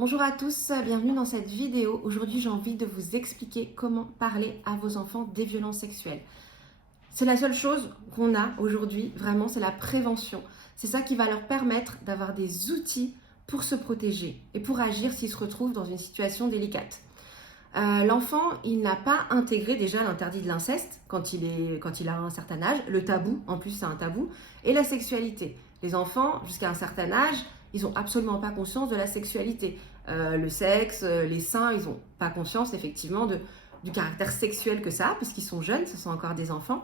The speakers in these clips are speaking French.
Bonjour à tous, bienvenue dans cette vidéo. Aujourd'hui, j'ai envie de vous expliquer comment parler à vos enfants des violences sexuelles. C'est la seule chose qu'on a aujourd'hui, vraiment, c'est la prévention. C'est ça qui va leur permettre d'avoir des outils pour se protéger et pour agir s'ils se retrouvent dans une situation délicate. L'enfant, il n'a pas intégré déjà l'interdit de l'inceste quand il a un certain âge, le tabou, en plus c'est un tabou, et la sexualité. Les enfants, jusqu'à un certain âge, ils n'ont absolument pas conscience de la sexualité. Le sexe, les seins, ils n'ont pas conscience effectivement du caractère sexuel que ça a, puisqu'ils sont jeunes, ce sont encore des enfants.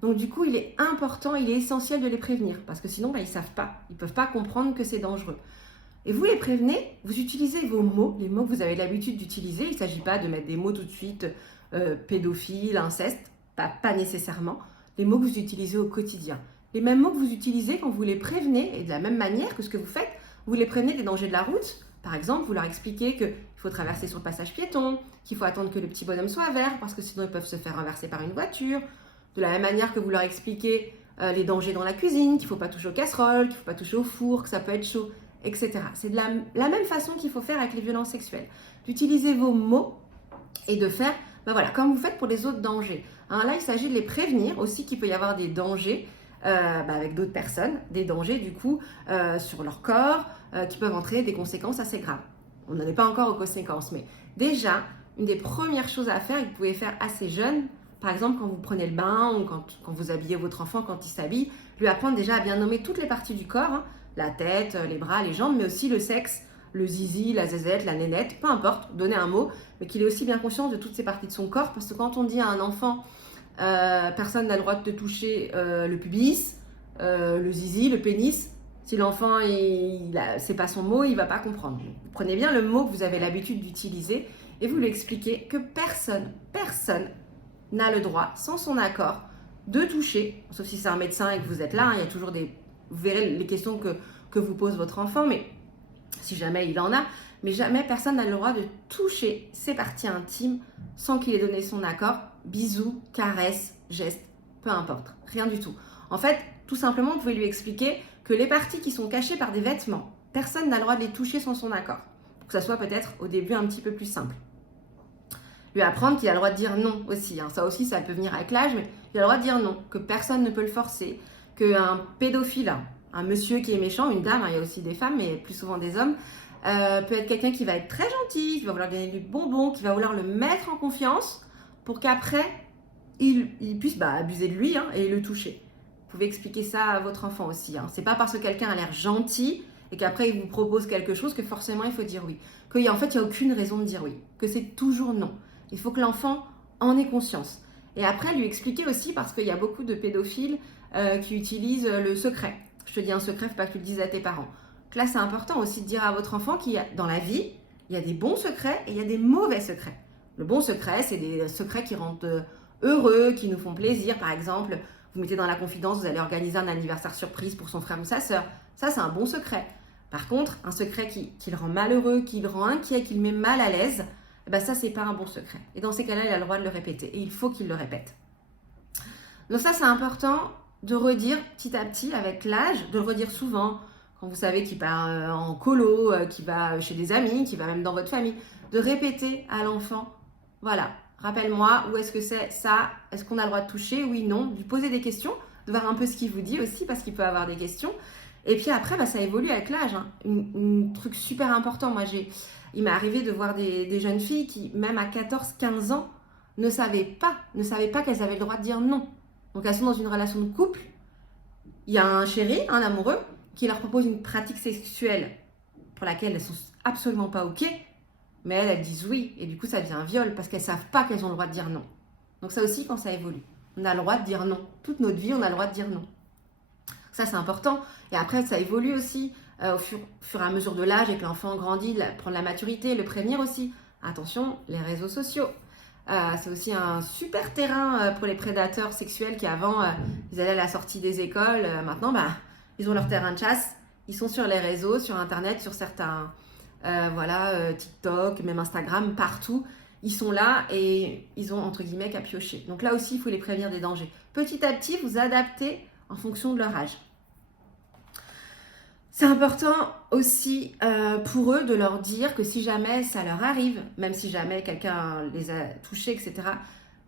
Donc du coup, il est important, il est essentiel de les prévenir, parce que sinon, ils ne savent pas, ils ne peuvent pas comprendre que c'est dangereux. Et vous les prévenez, vous utilisez vos mots, les mots que vous avez l'habitude d'utiliser. Il ne s'agit pas de mettre des mots tout de suite, pédophile, inceste, pas nécessairement. Les mots que vous utilisez au quotidien. Les mêmes mots que vous utilisez quand vous les prévenez, et de la même manière que ce que vous faites, vous les prévenez des dangers de la route. Par exemple, vous leur expliquez qu'il faut traverser sur le passage piéton, qu'il faut attendre que le petit bonhomme soit vert, parce que sinon ils peuvent se faire renverser par une voiture. De la même manière que vous leur expliquez les dangers dans la cuisine, qu'il ne faut pas toucher aux casseroles, qu'il ne faut pas toucher au four, que ça peut être chaud, etc. C'est de la même façon qu'il faut faire avec les violences sexuelles. D'utiliser vos mots et de faire, comme vous faites pour les autres dangers. Là, il s'agit de les prévenir aussi qu'il peut y avoir des dangers avec d'autres personnes, des dangers du coup sur leur corps qui peuvent entraîner des conséquences assez graves. On n'en est pas encore aux conséquences, mais déjà, une des premières choses à faire et que vous pouvez faire assez jeune, par exemple quand vous prenez le bain ou quand vous habillez votre enfant quand il s'habille, lui apprendre déjà à bien nommer toutes les parties du corps, la tête, les bras, les jambes, mais aussi le sexe, le zizi, la zézette, la nénette, peu importe, donner un mot, mais qu'il ait aussi bien conscience de toutes ces parties de son corps, parce que quand on dit à un enfant, personne n'a le droit de te toucher le pubis, le zizi, le pénis, si l'enfant, c'est pas son mot, il va pas comprendre. Vous prenez bien le mot que vous avez l'habitude d'utiliser et vous lui expliquez que personne n'a le droit, sans son accord, de toucher, sauf si c'est un médecin et que vous êtes là, il y a toujours vous verrez les questions que vous pose votre enfant, mais si jamais il en a, mais jamais personne n'a le droit de toucher ses parties intimes sans qu'il ait donné son accord. Bisous, caresses, gestes, peu importe, rien du tout. En fait, tout simplement, vous pouvez lui expliquer que les parties qui sont cachées par des vêtements, personne n'a le droit de les toucher sans son accord. Pour que ça soit peut-être au début un petit peu plus simple. Lui apprendre qu'il a le droit de dire non aussi. Ça aussi, ça peut venir avec l'âge, mais il a le droit de dire non, que personne ne peut le forcer, qu'un pédophile, un monsieur qui est méchant, une dame, il y a aussi des femmes, mais plus souvent des hommes, peut être quelqu'un qui va être très gentil, qui va vouloir donner du bonbon, qui va vouloir le mettre en confiance pour qu'après, il puisse abuser de lui et le toucher. Vous pouvez expliquer ça à votre enfant aussi. C'est pas parce que quelqu'un a l'air gentil et qu'après il vous propose quelque chose que forcément il faut dire oui. Qu'il y a, en fait, il n'y a aucune raison de dire oui. Que c'est toujours non. Il faut que l'enfant en ait conscience. Et après, lui expliquer aussi, parce qu'il y a beaucoup de pédophiles qui utilisent le secret. Je te dis un secret, il ne faut pas que tu le dises à tes parents. Donc là, c'est important aussi de dire à votre enfant qu'il y a, dans la vie, il y a des bons secrets et il y a des mauvais secrets. Le bon secret, c'est des secrets qui rendent heureux, qui nous font plaisir. Par exemple, vous mettez dans la confidence, vous allez organiser un anniversaire surprise pour son frère ou sa sœur. Ça, c'est un bon secret. Par contre, un secret qui le rend malheureux, qui le rend inquiet, qui le met mal à l'aise, ça, c'est pas un bon secret. Et dans ces cas-là, il a le droit de le répéter. Et il faut qu'il le répète. Donc ça, c'est important de redire petit à petit avec l'âge, de le redire souvent, quand vous savez qu'il part en colo, qu'il va chez des amis, qu'il va même dans votre famille, de répéter à l'enfant, voilà, rappelle-moi, où est-ce que c'est ça, est-ce qu'on a le droit de toucher, oui, non, de lui poser des questions, de voir un peu ce qu'il vous dit aussi, parce qu'il peut avoir des questions. Et puis après, ça évolue avec l'âge. Un truc super important, il m'est arrivé de voir des jeunes filles qui, même à 14-15 ans, ne savaient pas qu'elles avaient le droit de dire non. Donc elles sont dans une relation de couple, il y a un chéri, un amoureux, qui leur propose une pratique sexuelle pour laquelle elles sont absolument pas ok, mais elles disent oui, et du coup ça devient un viol, parce qu'elles savent pas qu'elles ont le droit de dire non. Donc ça aussi, quand ça évolue, on a le droit de dire non. Toute notre vie, on a le droit de dire non. Ça, c'est important. Et après, ça évolue aussi au fur et à mesure de l'âge et que l'enfant grandit, prendre la maturité, le prévenir aussi. Attention, les réseaux sociaux. C'est aussi un super terrain pour les prédateurs sexuels qui avant, ils allaient à la sortie des écoles. Maintenant, ils ont leur terrain de chasse. Ils sont sur les réseaux, sur Internet, sur certains, TikTok, même Instagram, partout. Ils sont là et ils ont, entre guillemets, qu'à piocher. Donc là aussi, il faut les prévenir des dangers. Petit à petit, vous adaptez en fonction de leur âge. C'est important aussi pour eux de leur dire que si jamais ça leur arrive, même si jamais quelqu'un les a touchés, etc.,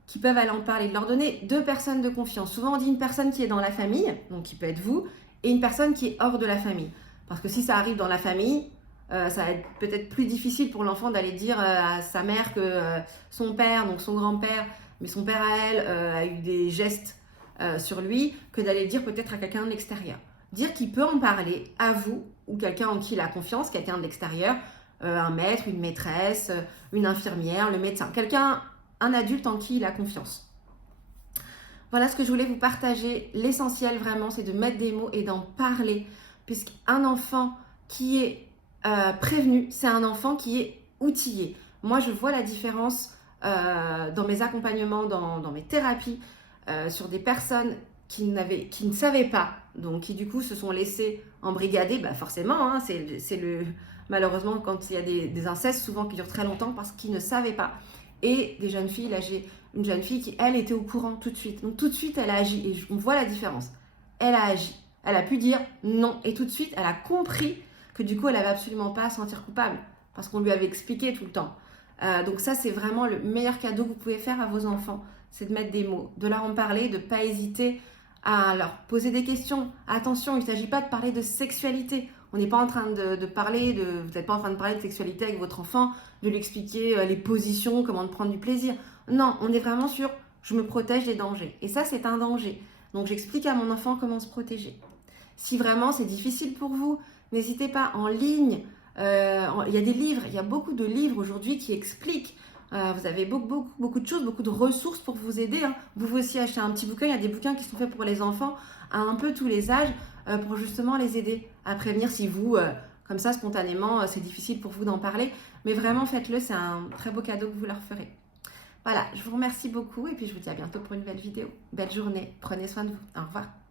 qu'ils peuvent aller en parler, de leur donner 2 personnes de confiance. Souvent, on dit une personne qui est dans la famille, donc qui peut être vous, et une personne qui est hors de la famille. Parce que si ça arrive dans la famille, ça va être peut-être plus difficile pour l'enfant d'aller dire à sa mère que son père, donc son grand-père, mais son père à elle, a eu des gestes sur lui, que d'aller dire peut-être à quelqu'un de l'extérieur. Dire qu'il peut en parler à vous ou quelqu'un en qui il a confiance, quelqu'un de l'extérieur, un maître, une maîtresse, une infirmière, le médecin, quelqu'un, un adulte en qui il a confiance. Voilà ce que je voulais vous partager. L'essentiel vraiment, c'est de mettre des mots et d'en parler, puisqu'un enfant qui est prévenu, c'est un enfant qui est outillé. Moi, je vois la différence dans mes accompagnements, dans mes thérapies, sur des personnes qui ne savaient pas, donc qui du coup se sont laissées embrigader, bah forcément, hein, malheureusement quand il y a des incestes, souvent qui durent très longtemps parce qu'ils ne savaient pas. Et des jeunes filles, là j'ai une jeune fille qui, elle, était au courant tout de suite. Donc tout de suite, elle a agi, et on voit la différence. Elle a agi, elle a pu dire non, et tout de suite, elle a compris que du coup, elle n'avait absolument pas à se sentir coupable, parce qu'on lui avait expliqué tout le temps. Donc ça, c'est vraiment le meilleur cadeau que vous pouvez faire à vos enfants, c'est de mettre des mots, de leur en parler, de ne pas hésiter à leur poser des questions. Attention, il ne s'agit pas de parler de sexualité. On n'est pas en train de parler vous n'êtes pas en train de parler de sexualité avec votre enfant, de lui expliquer les positions, comment prendre du plaisir. Non, on est vraiment sur je me protège des dangers. Et ça, c'est un danger. Donc j'explique à mon enfant comment se protéger. Si vraiment c'est difficile pour vous, n'hésitez pas en ligne. Il y a des livres, il y a beaucoup de livres aujourd'hui qui expliquent. Vous avez beaucoup de choses, beaucoup de ressources pour vous aider. Hein. Vous pouvez aussi acheter un petit bouquin. Il y a des bouquins qui sont faits pour les enfants à un peu tous les âges pour justement les aider à prévenir si vous, comme ça, spontanément, c'est difficile pour vous d'en parler. Mais vraiment, faites-le. C'est un très beau cadeau que vous leur ferez. Voilà, je vous remercie beaucoup et puis je vous dis à bientôt pour une belle vidéo. Belle journée. Prenez soin de vous. Au revoir.